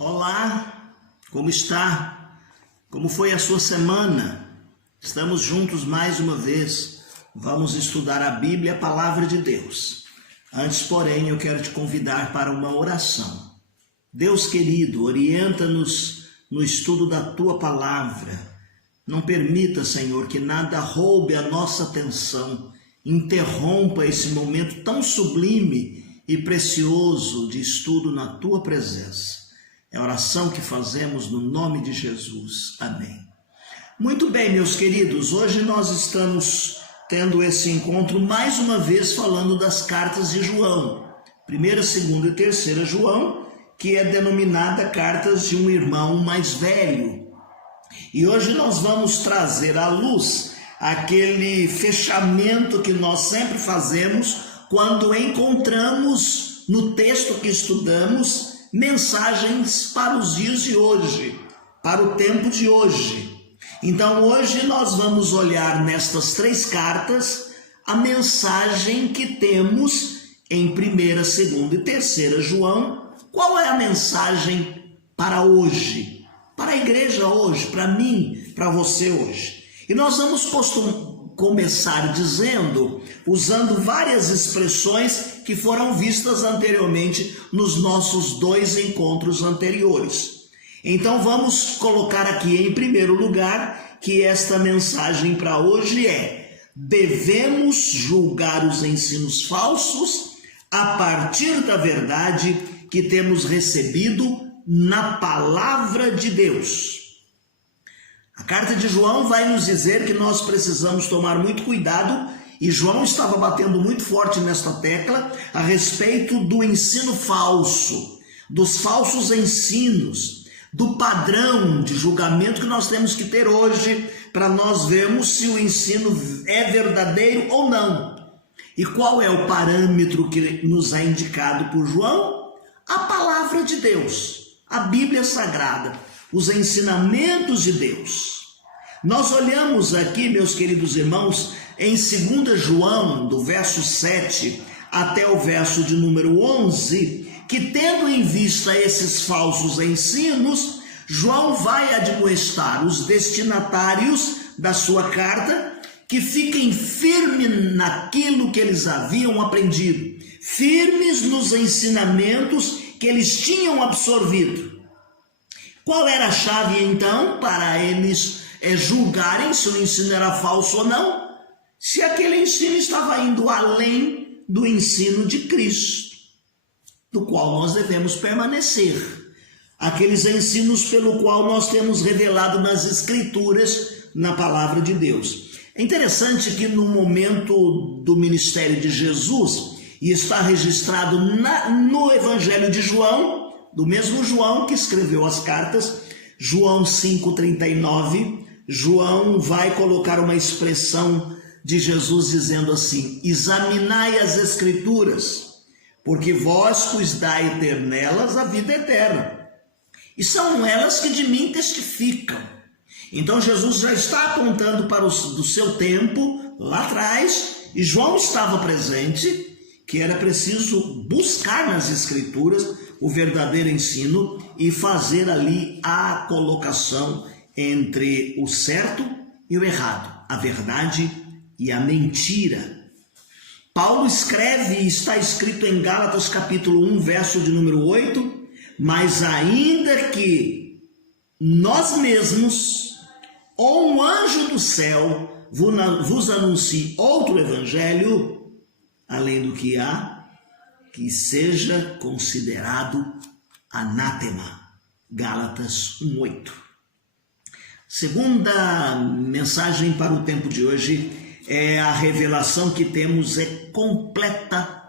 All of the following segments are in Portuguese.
Olá, como está? Como foi a sua semana? Estamos juntos mais uma vez. Vamos estudar a Bíblia, a Palavra de Deus. Antes, porém, eu quero te convidar para uma oração. Deus querido, orienta-nos no estudo da Tua Palavra. Não permita, Senhor, que nada roube a nossa atenção, interrompa esse momento tão sublime e precioso de estudo na Tua presença. É a oração que fazemos no nome de Jesus. Amém. Muito bem, meus queridos, hoje nós estamos tendo esse encontro mais uma vez falando das cartas de João. 1ª, 2ª e 3ª João, que é denominada cartas de um irmão mais velho. E hoje nós vamos trazer à luz aquele fechamento que nós sempre fazemos quando encontramos no texto que estudamos mensagens para os dias de hoje, para o tempo de hoje. Então hoje nós vamos olhar nestas 3 cartas a mensagem que temos em 1ª, 2ª e 3ª João. Qual é a mensagem para hoje? Para a igreja hoje, para mim, para você hoje. E nós vamos começar usando várias expressões que foram vistas anteriormente nos nossos 2 encontros anteriores. Então vamos colocar aqui em primeiro lugar que esta mensagem para hoje é: devemos julgar os ensinos falsos a partir da verdade que temos recebido na palavra de Deus. A carta de João vai nos dizer que nós precisamos tomar muito cuidado, e João estava batendo muito forte nesta tecla a respeito do ensino falso, dos falsos ensinos, do padrão de julgamento que nós temos que ter hoje para nós vermos se o ensino é verdadeiro ou não. E qual é o parâmetro que nos é indicado por João? A palavra de Deus, a Bíblia Sagrada, os ensinamentos de Deus. Nós olhamos aqui, meus queridos irmãos, em 2 João, do verso 7 até o verso de número 11, que tendo em vista esses falsos ensinos, João vai admoestar os destinatários da sua carta que fiquem firmes naquilo que eles haviam aprendido, firmes nos ensinamentos que eles tinham absorvido. Qual era a chave então para eles julgarem se o ensino era falso ou não? Se aquele ensino estava indo além do ensino de Cristo, do qual nós devemos permanecer. Aqueles ensinos pelo qual nós temos revelado nas Escrituras, na palavra de Deus. É interessante que no momento do ministério de Jesus, e está registrado no Evangelho de João, do mesmo João que escreveu as cartas, João 5,39, João vai colocar uma expressão de Jesus dizendo assim: examinai as Escrituras, porque vós cuidai ter nelas a vida eterna, e são elas que de mim testificam. Então Jesus já está apontando para do seu tempo, lá atrás, e João estava presente, que era preciso buscar nas Escrituras o verdadeiro ensino e fazer ali a colocação entre o certo e o errado, a verdade e a mentira. Paulo escreve, e está escrito em Gálatas capítulo 1, verso de número 8, mas ainda que nós mesmos ou um anjo do céu vos anuncie outro evangelho, além do que há, que seja considerado anátema. Gálatas 1:8. Segunda mensagem para o tempo de hoje é: a revelação que temos é completa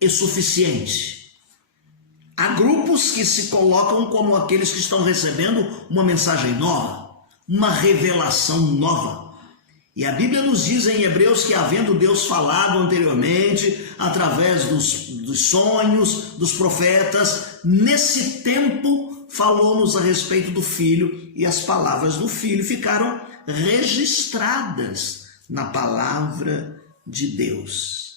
e suficiente. Há grupos que se colocam como aqueles que estão recebendo uma mensagem nova, uma revelação nova. E a Bíblia nos diz em Hebreus que, havendo Deus falado anteriormente, através dos sonhos, dos profetas, nesse tempo falou-nos a respeito do Filho, e as palavras do Filho ficaram registradas na palavra de Deus.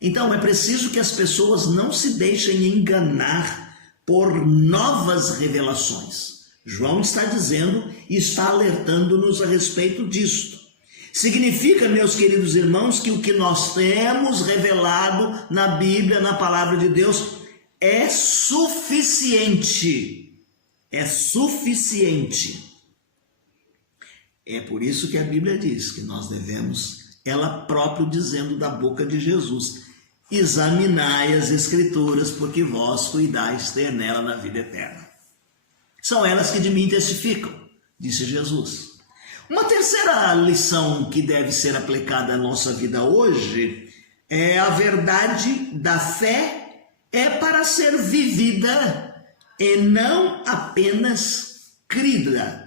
Então é preciso que as pessoas não se deixem enganar por novas revelações. João está dizendo e está alertando-nos a respeito disto. Significa, meus queridos irmãos, que o que nós temos revelado na Bíblia, na palavra de Deus, é suficiente. É suficiente. É por isso que a Bíblia diz que nós devemos, ela própria dizendo da boca de Jesus, examinai as Escrituras, porque vós cuidais ter nela na vida eterna. São elas que de mim testificam, disse Jesus. Uma terceira lição que deve ser aplicada à nossa vida hoje é a verdade da fé é para ser vivida e não apenas crida.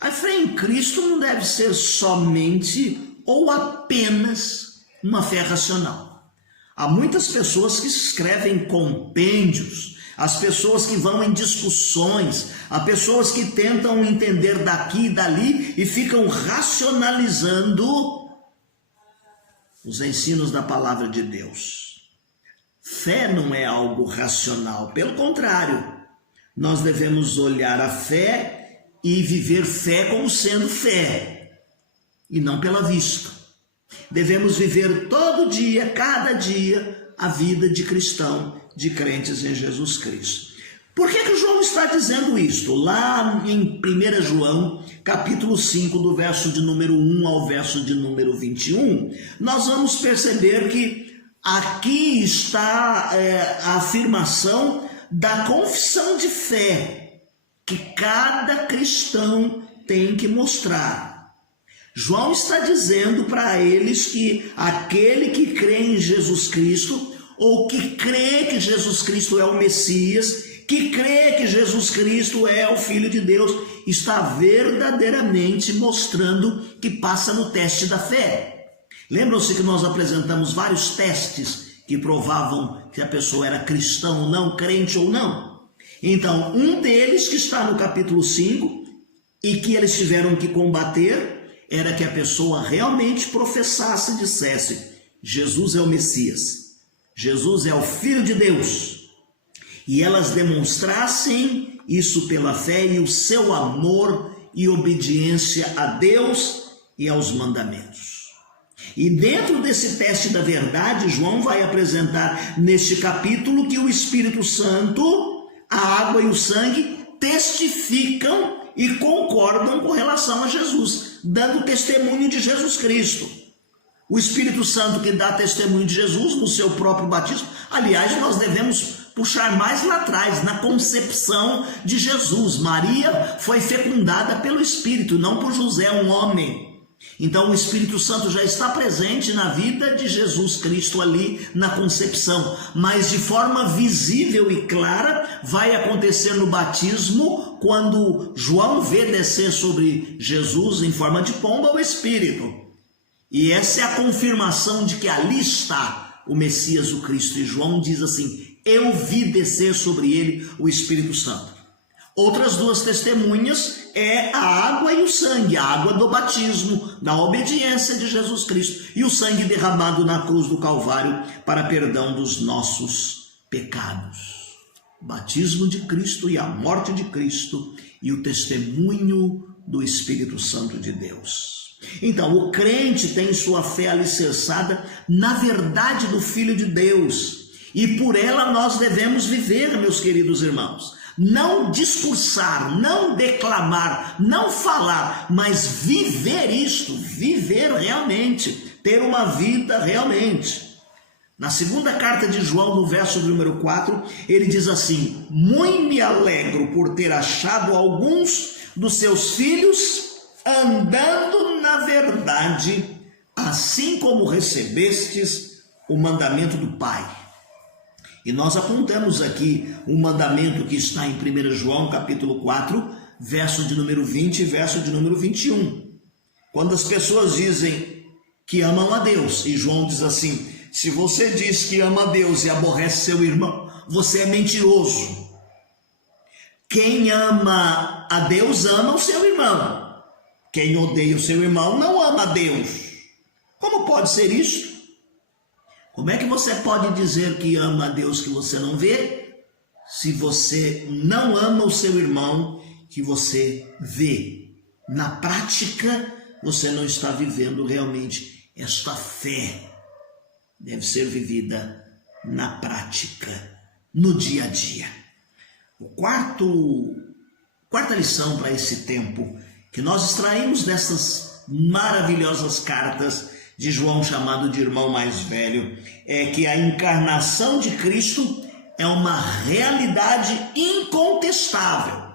A fé em Cristo não deve ser somente ou apenas uma fé racional. Há muitas pessoas que escrevem compêndios, as pessoas que vão em discussões, há pessoas que tentam entender daqui e dali e ficam racionalizando os ensinos da palavra de Deus. Fé não é algo racional, pelo contrário, nós devemos olhar a fé e viver fé como sendo fé, e não pela vista. Devemos viver todo dia, cada dia, a vida de cristão, de crentes em Jesus Cristo. Por que João está dizendo isto? Lá em 1 João, capítulo 5, do verso de número 1 ao verso de número 21, nós vamos perceber que aqui está a afirmação da confissão de fé que cada cristão tem que mostrar. João está dizendo para eles que aquele que crê em Jesus Cristo, ou que crê que Jesus Cristo é o Messias, que crê que Jesus Cristo é o Filho de Deus, está verdadeiramente mostrando que passa no teste da fé. Lembram-se que nós apresentamos vários testes que provavam que a pessoa era cristã ou não, crente ou não? Então, um deles que está no capítulo 5 e que eles tiveram que combater era que a pessoa realmente professasse e dissesse: Jesus é o Messias, Jesus é o Filho de Deus. E elas demonstrassem isso pela fé e o seu amor e obediência a Deus e aos mandamentos. E dentro desse teste da verdade, João vai apresentar neste capítulo que o Espírito Santo, a água e o sangue testificam e concordam com relação a Jesus, dando testemunho de Jesus Cristo. O Espírito Santo que dá testemunho de Jesus no seu próprio batismo. Aliás, nós devemos puxar mais lá atrás, na concepção de Jesus. Maria foi fecundada pelo Espírito, não por José, um homem. Então o Espírito Santo já está presente na vida de Jesus Cristo ali na concepção, mas de forma visível e clara vai acontecer no batismo, quando João vê descer sobre Jesus em forma de pomba o Espírito. E essa é a confirmação de que ali está o Messias, o Cristo. E João diz assim: eu vi descer sobre ele o Espírito Santo. Outras duas testemunhas é a água e o sangue, a água do batismo, da obediência de Jesus Cristo, e o sangue derramado na cruz do Calvário para perdão dos nossos pecados. O batismo de Cristo e a morte de Cristo e o testemunho do Espírito Santo de Deus. Então, o crente tem sua fé alicerçada na verdade do Filho de Deus, e por ela nós devemos viver, meus queridos irmãos. Não discursar, não declamar, não falar, mas viver isto, viver realmente, ter uma vida realmente. Na segunda carta de João, no verso número 4, ele diz assim: muito me alegro por ter achado alguns dos seus filhos andando na verdade, assim como recebestes o mandamento do Pai. E nós apontamos aqui um mandamento que está em 1 João, capítulo 4, verso de número 20 e verso de número 21. Quando as pessoas dizem que amam a Deus, e João diz assim: se você diz que ama a Deus e aborrece seu irmão, você é mentiroso. Quem ama a Deus ama o seu irmão. Quem odeia o seu irmão não ama a Deus. Como pode ser isso? Como é que você pode dizer que ama a Deus que você não vê se você não ama o seu irmão que você vê. Na prática, você não está vivendo realmente esta fé. Deve ser vivida na prática, no dia a dia. Quarta lição para esse tempo que nós extraímos dessas maravilhosas cartas de João, chamado de irmão mais velho, é que a encarnação de Cristo é uma realidade incontestável.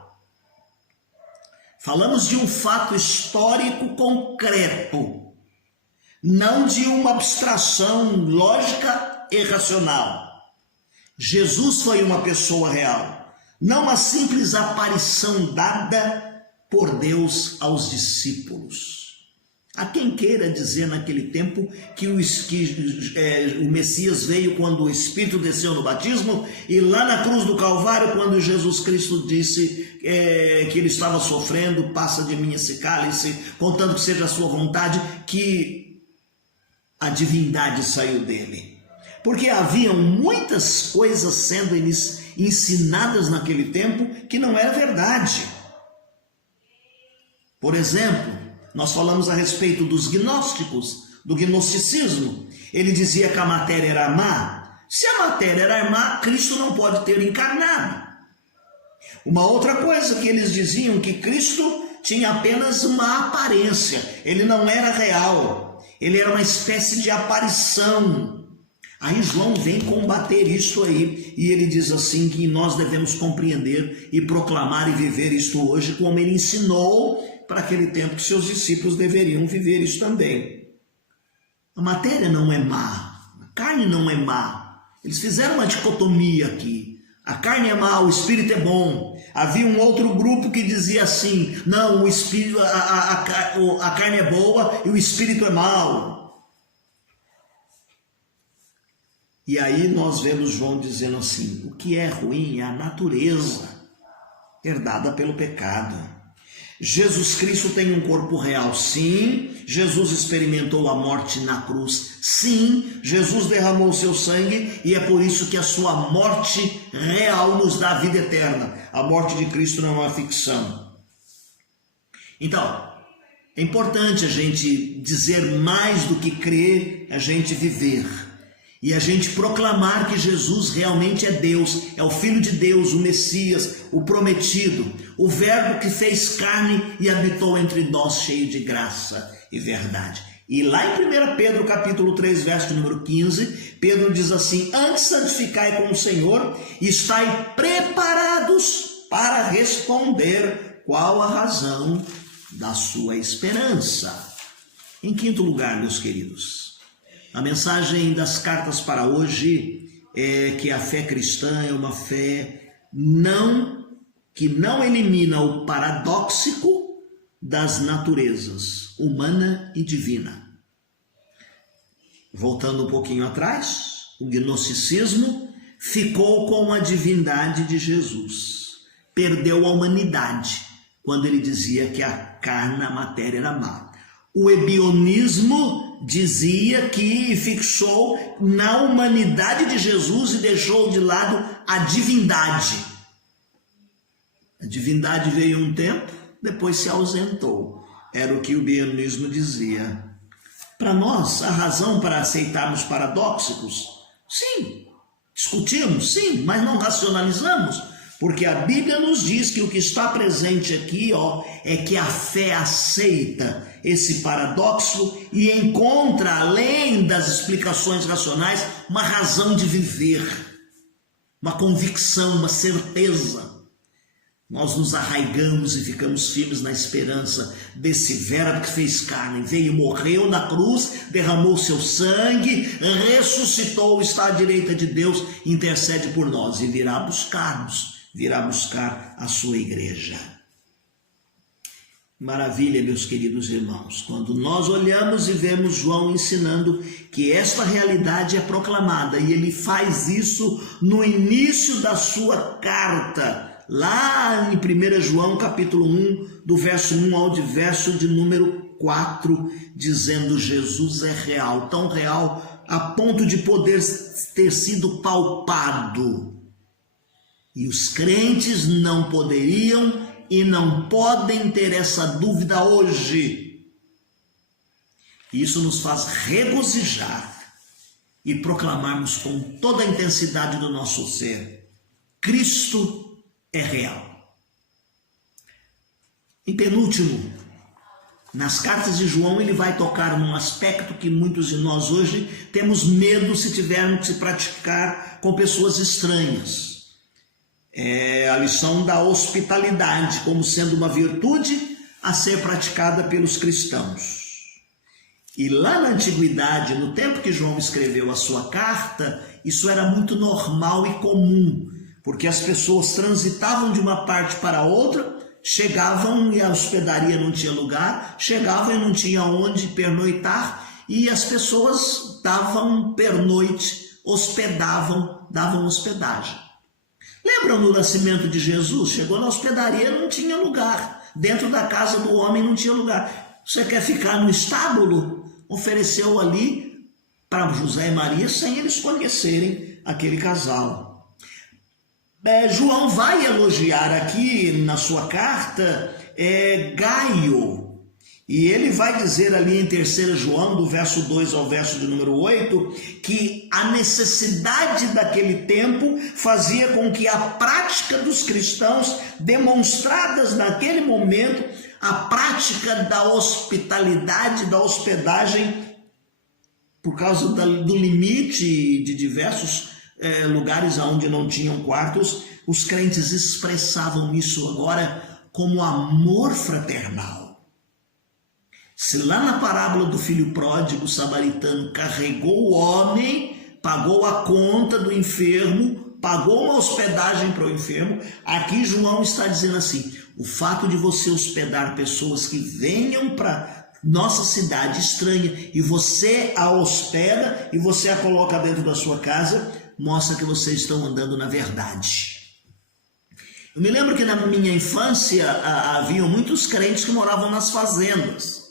Falamos de um fato histórico concreto, não de uma abstração lógica e racional. Jesus foi uma pessoa real, não uma simples aparição dada por Deus aos discípulos. Há quem queira dizer naquele tempo que o Messias veio quando o Espírito desceu no batismo, e lá na cruz do Calvário, quando Jesus Cristo disse que ele estava sofrendo, passa de mim esse cálice, contando que seja a sua vontade, que a divindade saiu dele. Porque haviam muitas coisas sendo ensinadas naquele tempo que não era verdade. Por exemplo, nós falamos a respeito dos gnósticos, do gnosticismo. Ele dizia que a matéria era má. Se a matéria era má, Cristo não pode ter encarnado. Uma outra coisa que eles diziam, que Cristo tinha apenas uma aparência. Ele não era real. Ele era uma espécie de aparição. Aí João vem combater isso aí. E ele diz assim que nós devemos compreender e proclamar e viver isto hoje como ele ensinou para aquele tempo que seus discípulos deveriam viver isso também. A matéria não é má, a carne não é má. Eles fizeram uma dicotomia aqui. A carne é má, o espírito é bom. Havia um outro grupo que dizia assim: não, o espírito, a carne é boa e o espírito é mau. E aí nós vemos João dizendo assim: o que é ruim é a natureza herdada pelo pecado. Jesus Cristo tem um corpo real, sim. Jesus experimentou a morte na cruz, sim. Jesus derramou seu sangue e é por isso que a sua morte real nos dá a vida eterna. A morte de Cristo não é uma ficção. Então, é importante a gente dizer mais do que crer, a gente viver. E a gente proclamar que Jesus realmente é Deus, é o Filho de Deus, o Messias, o prometido, o Verbo que fez carne e habitou entre nós cheio de graça e verdade. E lá em 1 Pedro capítulo 3, verso número 15, Pedro diz assim: antes santificai com o Senhor e estai preparados para responder qual a razão da sua esperança. Em quinto lugar, meus queridos, a mensagem das cartas para hoje é que a fé cristã é uma fé que não elimina o paradóxico das naturezas humana e divina. Voltando um pouquinho atrás, o gnosticismo ficou com a divindade de Jesus, perdeu a humanidade quando ele dizia que a carne, a matéria era má. O ebionismo dizia que fixou na humanidade de Jesus e deixou de lado a divindade. A divindade veio um tempo, depois se ausentou. Era o que o ebionismo dizia. Para nós, a razão para aceitarmos paradoxos, sim. Discutimos, sim, mas não racionalizamos. Porque a Bíblia nos diz que o que está presente aqui, é que a fé aceita esse paradoxo e encontra, além das explicações racionais, uma razão de viver, uma convicção, uma certeza. Nós nos arraigamos e ficamos firmes na esperança desse Verbo que fez carne, veio, morreu na cruz, derramou seu sangue, ressuscitou, está à direita de Deus, intercede por nós e virá buscar-nos. Virá buscar a sua igreja. Maravilha, meus queridos irmãos, quando nós olhamos e vemos João ensinando que esta realidade é proclamada, e ele faz isso no início da sua carta, lá em 1 João capítulo 1, do verso 1 ao verso de número 4, dizendo: Jesus é real, tão real a ponto de poder ter sido palpado. E os crentes não poderiam e não podem ter essa dúvida hoje. Isso nos faz regozijar e proclamarmos com toda a intensidade do nosso ser: Cristo é real. Em penúltimo, nas cartas de João, ele vai tocar num aspecto que muitos de nós hoje temos medo se tivermos que se praticar com pessoas estranhas. É a lição da hospitalidade, como sendo uma virtude a ser praticada pelos cristãos. E lá na antiguidade, no tempo que João escreveu a sua carta, isso era muito normal e comum, porque as pessoas transitavam de uma parte para outra, chegavam e a hospedaria não tinha lugar, chegavam e não tinha onde pernoitar, e as pessoas davam pernoite, hospedavam, davam hospedagem. Lembram do nascimento de Jesus? Chegou na hospedaria, não tinha lugar. Dentro da casa do homem não tinha lugar. Você quer ficar no estábulo? Ofereceu ali para José e Maria, sem eles conhecerem aquele casal. João vai elogiar aqui na sua carta Gaio. E ele vai dizer ali em 3 João, do verso 2 ao verso de número 8, que a necessidade daquele tempo fazia com que a prática dos cristãos, demonstradas naquele momento, a prática da hospitalidade, da hospedagem, por causa do limite de diversos lugares onde não tinham quartos, os crentes expressavam isso agora como amor fraternal. Se lá na parábola do filho pródigo, o samaritano carregou o homem, pagou a conta do enfermo, pagou uma hospedagem para o enfermo, aqui João está dizendo assim: o fato de você hospedar pessoas que venham para nossa cidade estranha e você a hospeda e você a coloca dentro da sua casa, mostra que vocês estão andando na verdade. Eu me lembro que na minha infância haviam muitos crentes que moravam nas fazendas.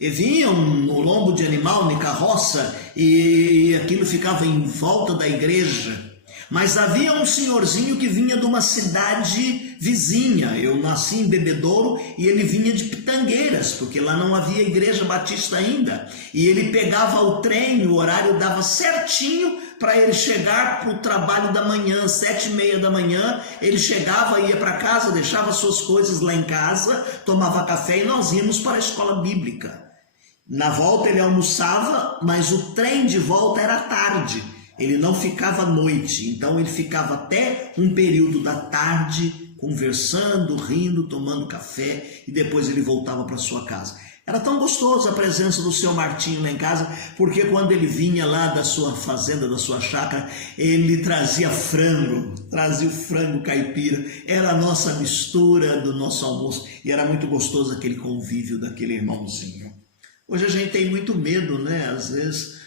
E vinham no lombo de animal, em carroça, e aquilo ficava em volta da igreja. Mas havia um senhorzinho que vinha de uma cidade vizinha. Eu nasci em Bebedouro e ele vinha de Pitangueiras, porque lá não havia igreja batista ainda. E ele pegava o trem, o horário dava certinho para ele chegar para o trabalho da manhã, 7h30 da manhã. Ele chegava, ia para casa, deixava suas coisas lá em casa, tomava café e nós íamos para a escola bíblica. Na volta ele almoçava, mas o trem de volta era tarde. Ele não ficava à noite, então ele ficava até um período da tarde conversando, rindo, tomando café e depois ele voltava para sua casa. Era tão gostoso a presença do seu Martinho lá em casa, porque quando ele vinha lá da sua fazenda, da sua chácara, ele trazia o frango caipira, era a nossa mistura do nosso almoço e era muito gostoso aquele convívio daquele irmãozinho. Hoje a gente tem muito medo, né? Às vezes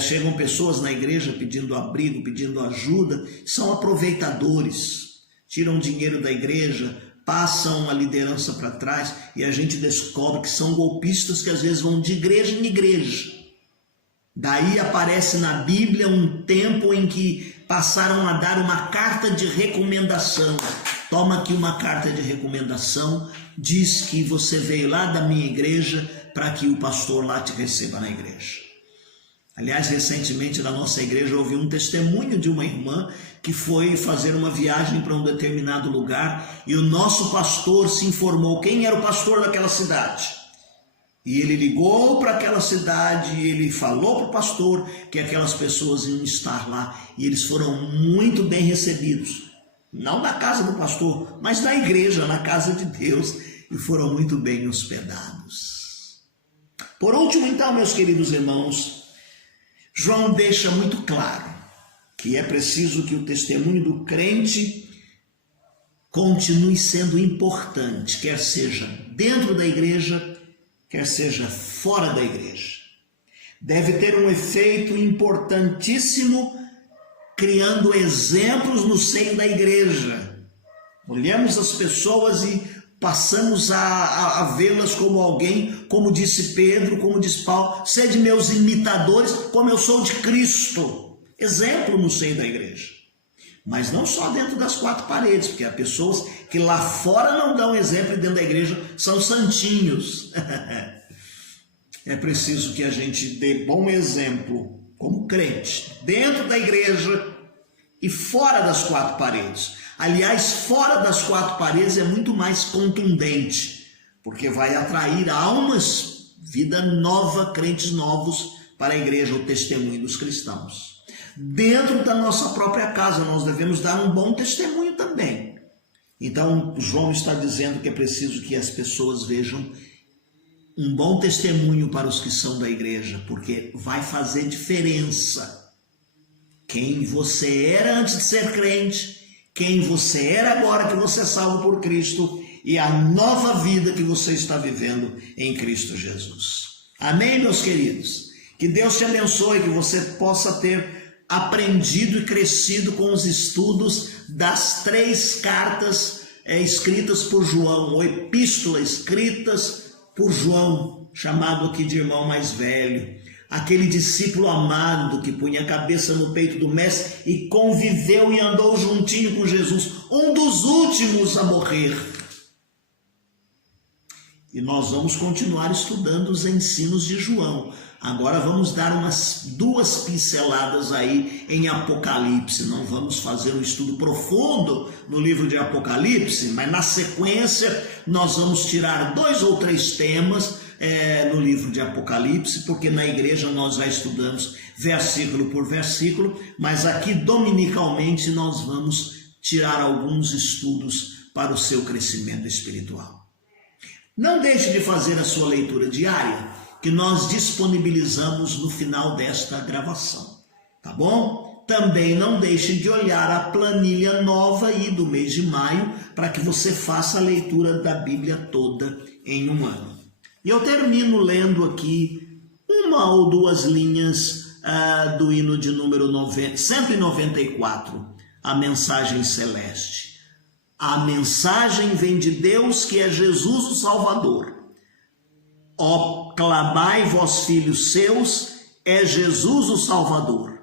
chegam pessoas na igreja pedindo abrigo, pedindo ajuda, são aproveitadores, tiram dinheiro da igreja, passam a liderança para trás e a gente descobre que são golpistas que às vezes vão de igreja em igreja. Daí aparece na Bíblia um tempo em que passaram a dar uma carta de recomendação. Toma aqui uma carta de recomendação, diz que você veio lá da minha igreja para que o pastor lá te receba na igreja. Aliás, recentemente na nossa igreja houve um testemunho de uma irmã que foi fazer uma viagem para um determinado lugar e o nosso pastor se informou quem era o pastor daquela cidade. E ele ligou para aquela cidade e ele falou para o pastor que aquelas pessoas iam estar lá e eles foram muito bem recebidos. Não na casa do pastor, mas na igreja, na casa de Deus, e foram muito bem hospedados. Por último, então, meus queridos irmãos, João deixa muito claro que é preciso que o testemunho do crente continue sendo importante, quer seja dentro da igreja, quer seja fora da igreja. Deve ter um efeito importantíssimo, criando exemplos no seio da igreja. Olhamos as pessoas e passamos a vê-las como alguém, como disse Pedro, como diz Paulo, sede meus imitadores, como eu sou de Cristo. Exemplo no seio da igreja. Mas não só dentro das quatro paredes, porque há pessoas que lá fora não dão exemplo e dentro da igreja são santinhos. É preciso que a gente dê bom exemplo como crente, dentro da igreja e fora das quatro paredes. Aliás, fora das quatro paredes é muito mais contundente, porque vai atrair almas, vida nova, crentes novos para a igreja, o testemunho dos cristãos. Dentro da nossa própria casa, nós devemos dar um bom testemunho também. Então, João está dizendo que é preciso que as pessoas vejam um bom testemunho para os que são da igreja, porque vai fazer diferença. Quem você era antes de ser crente, quem você era agora que você é salvo por Cristo e a nova vida que você está vivendo em Cristo Jesus. Amém, meus queridos? Que Deus te abençoe, que você possa ter aprendido e crescido com os estudos das 3 cartas escritas por João, ou epístolas escritas por João, chamado aqui de irmão mais velho, aquele discípulo amado que punha a cabeça no peito do mestre e conviveu e andou juntinho com Jesus, um dos últimos a morrer. E nós vamos continuar estudando os ensinos de João. Agora vamos dar umas 2 pinceladas aí em Apocalipse. Não vamos fazer um estudo profundo no livro de Apocalipse, mas na sequência nós vamos tirar 2 ou 3 temas no livro de Apocalipse, porque na igreja nós já estudamos versículo por versículo, mas aqui dominicalmente nós vamos tirar alguns estudos para o seu crescimento espiritual. Não deixe de fazer a sua leitura diária, que nós disponibilizamos no final desta gravação, tá bom? Também não deixe de olhar a planilha nova aí do mês de maio, para que você faça a leitura da Bíblia toda em um ano. E eu termino lendo aqui 1 ou 2 linhas do hino de número 194, a mensagem celeste. A mensagem vem de Deus, que é Jesus o Salvador. Ó, clamai vós filhos seus, é Jesus o Salvador.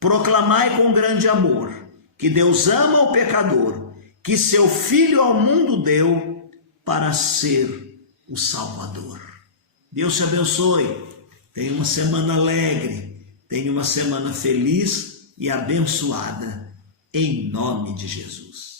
Proclamai com grande amor, que Deus ama o pecador, que seu Filho ao mundo deu para ser o Salvador. Deus te abençoe. Tenha uma semana alegre, tenha uma semana feliz e abençoada, em nome de Jesus.